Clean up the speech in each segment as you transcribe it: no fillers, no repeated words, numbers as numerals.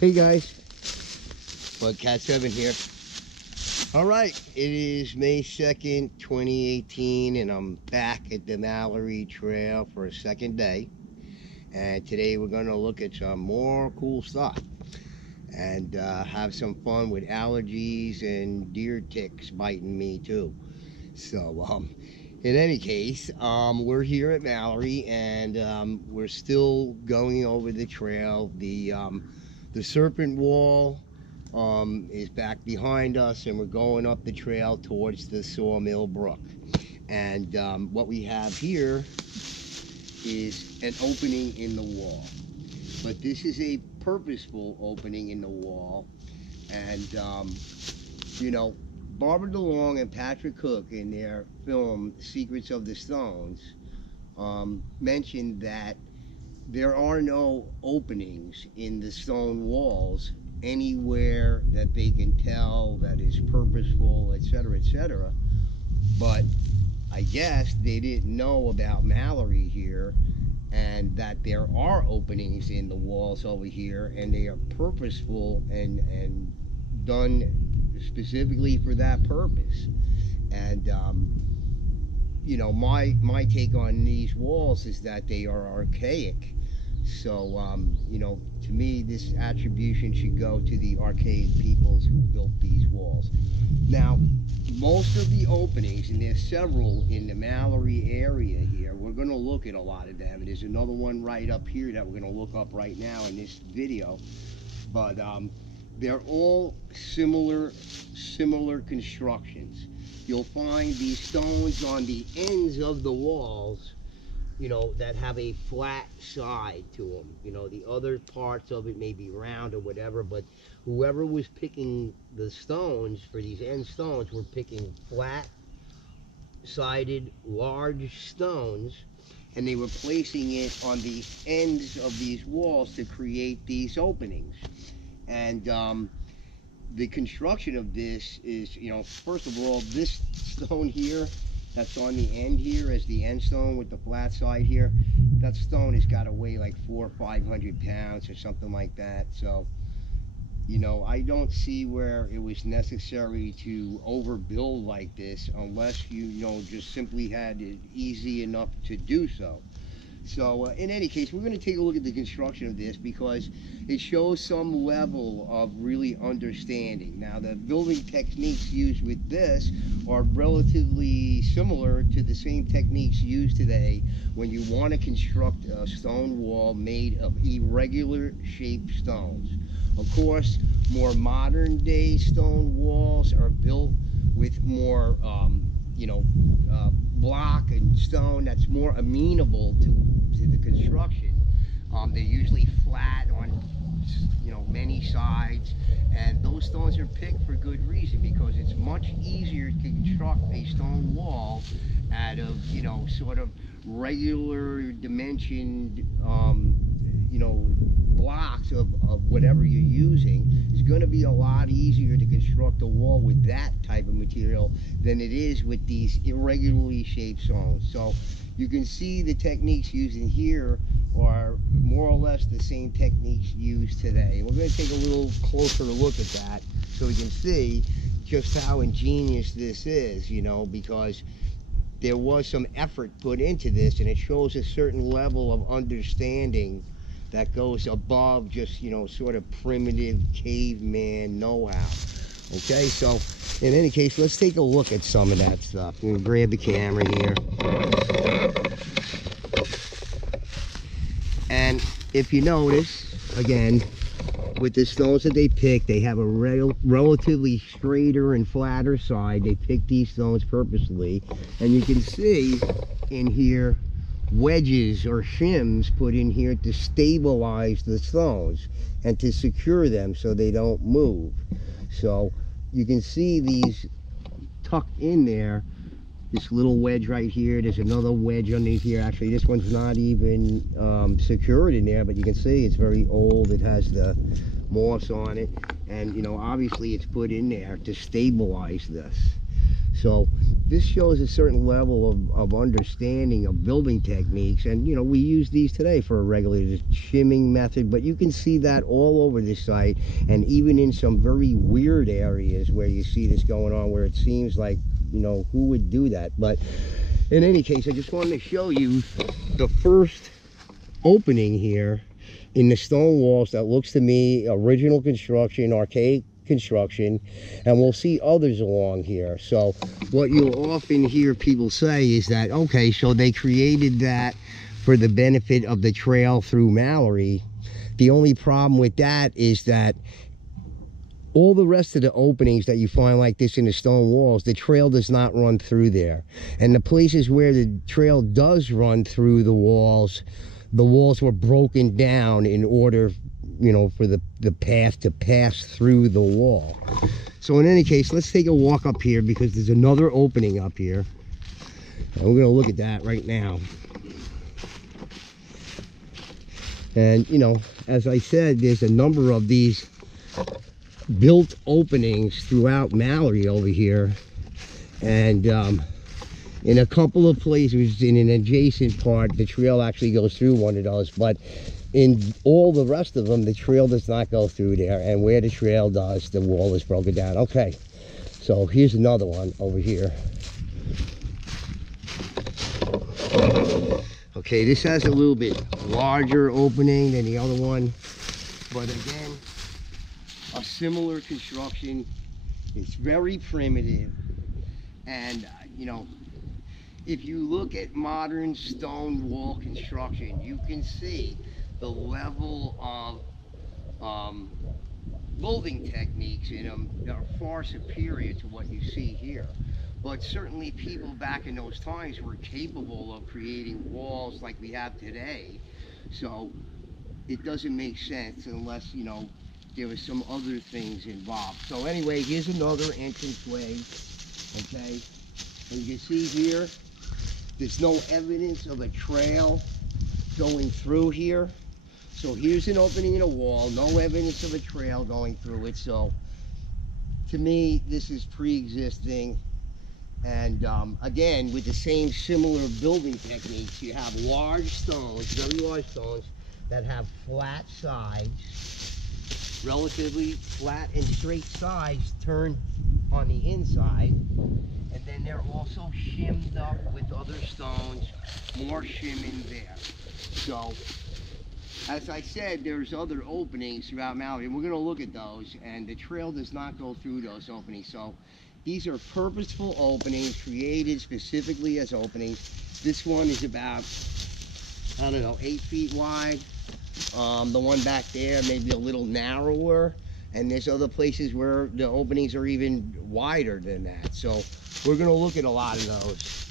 Hey guys, Cat 7 here. Alright, it is May 2nd, 2018, and I'm back at the Mallory Trail for a second day. And today we're going to look at some more cool stuff and have some fun with allergies and deer ticks biting me too. So, in any case, we're here at Mallory, and we're still going over the trail. The serpent wall is back behind us, and we're going up the trail towards the Sawmill Brook. And what we have here is an opening in the wall, but this is a purposeful opening in the wall. And you know, Barbara DeLong and Patrick Cook, in their film Secrets of the Stones, mentioned that there are no openings in the stone walls anywhere that they can tell that is purposeful, etc., etc. But I guess they didn't know about Mallory here, and that there are openings in the walls over here, and they are purposeful and done specifically for that purpose. And you know, my take on these walls is that they are archaic. So you know, to me, this attribution should go to the archaic peoples who built these walls. Now, most of the openings, and there's several in the Mallory area here, we're going to look at a lot of them. And there's another one right up here that we're going to look up right now in this video. But they're all similar constructions. You'll find these stones on the ends of the walls, you know, that have a flat side to them. You know, the other parts of it may be round or whatever, but whoever was picking the stones for these end stones were picking flat sided large stones, and they were placing it on the ends of these walls to create these openings. And the construction of this is, you know, first of all, this stone here that's on the end here as the end stone with the flat side here, that stone has got to weigh like 400 or 500 pounds or something like that. So, you know, I don't see where it was necessary to overbuild like this unless you know, just simply had it easy enough to do so. So in any case, we're going to take a look at the construction of this because it shows some level of really understanding. Now, the building techniques used with this are relatively similar to the same techniques used today when you want to construct a stone wall made of irregular shaped stones. Of course, more modern day stone walls are built with more you know, block and stone that's more amenable to the construction. They're usually flat on, you know, many sides, and those stones are picked for good reason, because it's much easier to construct a stone wall out of, you know, sort of regular dimensioned you know, blocks of whatever you're using. It's going to be a lot easier to construct a wall with that type of material than it is with these irregularly shaped stones. So you can see the techniques used in here are more or less the same techniques used today. We're going to take a little closer look at that so we can see just how ingenious this is, you know, because there was some effort put into this, and it shows a certain level of understanding that goes above just, you know, sort of primitive caveman know-how. Okay, so in any case, let's take a look at some of that stuff. I'm gonna grab the camera here. And if you notice, again, with the stones that they pick, they have a relatively straighter and flatter side. They pick these stones purposely, and you can see in here wedges or shims put in here to stabilize the stones and to secure them so they don't move. So you can see these tucked in there. This little wedge right here, there's another wedge underneath here. Actually, this one's not even secured in there, but you can see it's very old. It has the moss on it, and you know, obviously it's put in there to stabilize this. So this shows a certain level of understanding of building techniques, and you know, we use these today for a regulated shimming method, but you can see that all over this site, and even in some very weird areas where you see this going on, where it seems like, you know, who would do that? But in any case, I just wanted to show you the first opening here in the stone walls that looks to me original construction, archaic construction, and we'll see others along here. So what you'll often hear people say is that, okay, so they created that for the benefit of the trail through Mallory. The only problem with that is that all the rest of the openings that you find like this in the stone walls, the trail does not run through there. And the places where the trail does run through the walls were broken down in order, you know, for the path to pass through the wall. So in any case, let's take a walk up here, because there's another opening up here, and we're going to look at that right now. And you know, as I said, there's a number of these built openings throughout Mallory over here, and in a couple of places in an adjacent part, the trail actually goes through one of those, but in all the rest of them, the trail does not go through there, and where the trail does, the wall is broken down. Okay, so here's another one over here. Okay, this has a little bit larger opening than the other one, but again, a similar construction. It's very primitive, and you know, if you look at modern stone wall construction, you can see the level of building techniques in them that are far superior to what you see here. But certainly people back in those times were capable of creating walls like we have today. So it doesn't make sense unless, you know, there was some other things involved. So anyway, here's another entranceway, okay? And you can see here, there's no evidence of a trail going through here. So here's an opening in a wall, no evidence of a trail going through it. So to me, this is pre-existing. And again, with the same similar building techniques, you have large stones, very large stones, that have flat sides, relatively flat and straight sides turned on the inside. And then they're also shimmed up with other stones, more shim in there. So, as I said, there's other openings throughout Mallory, and we're going to look at those, and the trail does not go through those openings. So these are purposeful openings created specifically as openings. This one is about, I don't know, 8 feet wide. The one back there maybe a little narrower, and there's other places where the openings are even wider than that. So we're going to look at a lot of those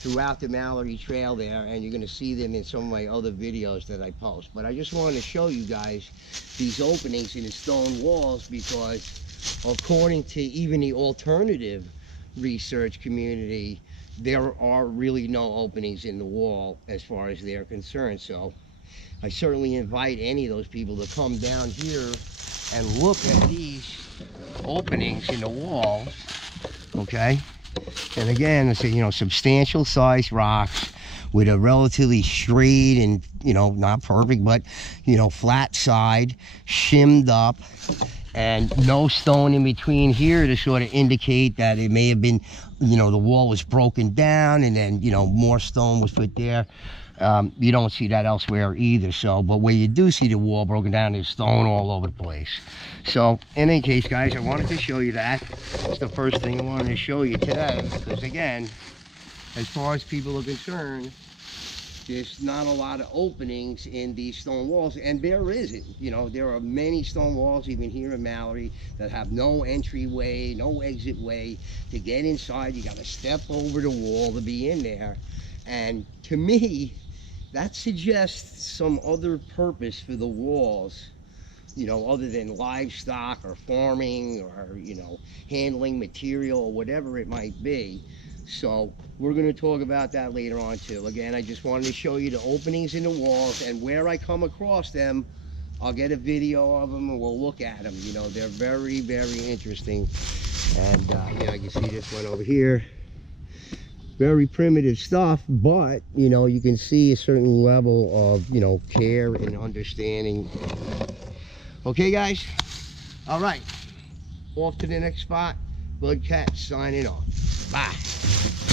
throughout the Mallory Trail there, and you're going to see them in some of my other videos that I post. But I just wanted to show you guys these openings in the stone walls, because according to even the alternative research community, there are really no openings in the wall as far as they're concerned. So I certainly invite any of those people to come down here and look at these openings in the walls, okay? And again, it's a, you know, substantial sized rocks with a relatively straight and, you know, not perfect, but, you know, flat side, shimmed up, and no stone in between here to sort of indicate that it may have been, you know, the wall was broken down and then, you know, more stone was put there. You don't see that elsewhere either. So, but where you do see the wall broken down, there's stone all over the place. So in any case, guys, I wanted to show you that. It's the first thing I wanted to show you today, because again, as far as people are concerned, there's not a lot of openings in these stone walls, and there isn't. You know, there are many stone walls, even here in Mallory, that have no entryway, no exit way. To get inside, you got to step over the wall to be in there. And to me, that suggests some other purpose for the walls, you know, other than livestock or farming or, you know, handling material or whatever it might be. So we're going to talk about that later on too. Again, I just wanted to show you the openings in the walls, and where I come across them, I'll get a video of them and we'll look at them. You know, they're very, very interesting. And you know, you see this one over here. Very primitive stuff, but you know, you can see a certain level of, you know, care and understanding. Okay, guys. All right. Off to the next spot. Bud Cat signing off. Bye.